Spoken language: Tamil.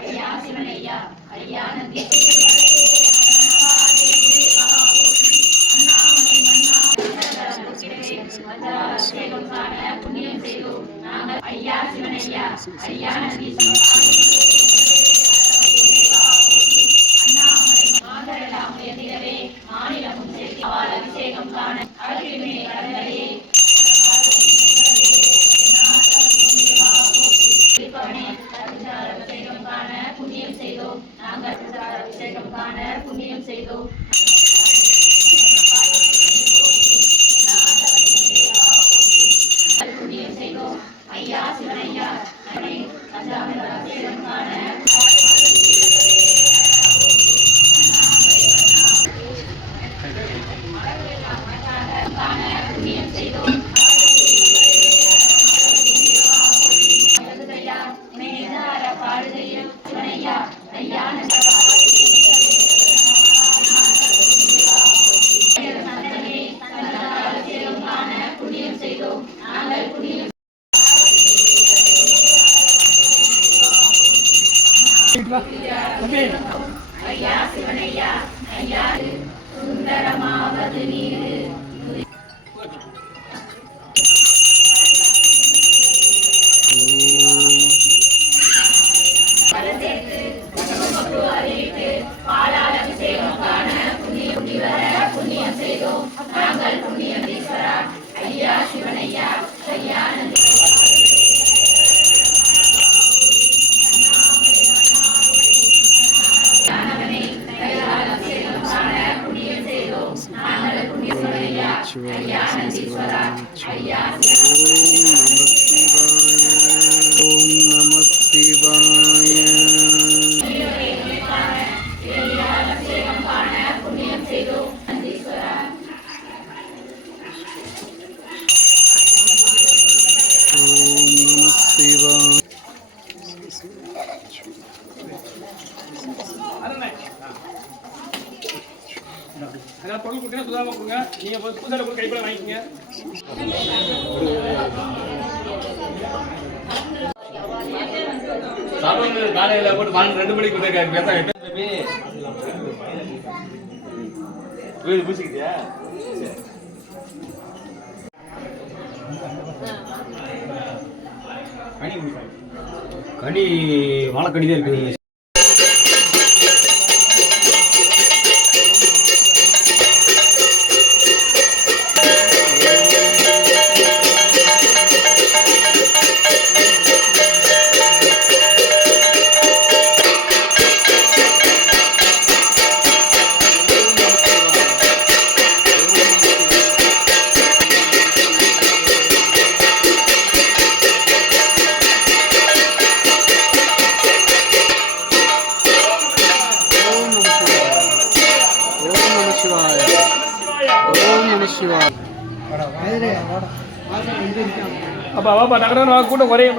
ஐயா சிவனையா ஐயா நந்தி அபிஷேகம் காண புண்ணியம் செய்தோம் நாங்கள். ஐயா சிவனையா ஐயா நந்தி மாதரெல்லாம் உயர்ந்திடவே மாநிலமும் சேர்த்து அவள் அபிஷேகம் காண அழகிலே கடலே அபிஷேகம் காண புண்ணியம் செய்தோம் நாங்கள். அபிஷேகம் காண புண்ணியம் செய்தோம் புண்ணியம் செய்தோம். ஐயா சிவனையா அபிஷேகம் காண புண்ணியம் செய்தோம். பாடுகையில் சிவனையா ஐயா அபிஷேகம் காண புண்ணியம் செய்தோம் நாங்கள். புண்ணியம் ஐயா சிவனையா ஐயா சுந்தரமாவது நீரு பாலால் அபிஷேகம் காண புண்ணியம் புண்ணியம் செய்தோம் நாங்கள். புண்ணியம் ஈஸ்வரா ஐயா சிவனையா ஐயா நந்தி அபிஷேகம் காண புண்ணியம் செய்தோம் நாங்கள். புண்ணியம் ஐயா நந்தீஸ்வரா ஐயா ஓம் நம சிவாய. அபிஷேகம் காண புண்ணியம் செய்தோம் நந்தீஸ்வரா. ஓம் நம சிவாய. பொருள் கொடுத்தீங்கன்னா சுதாமா கொடுங்க. நீங்க புதுசாக பொருள் கைப்பட வாங்கிக்கோங்க. சாப்பிடுறது காலையில் போட்டு 2 மணிக்கு கொடுத்தாங்க. வீடு பூசிக்கிட்டியா? கனி வாழைக்கனி தான் இருக்குது. அப்பா வாப்பா நகரம் கூட்டம் குறைய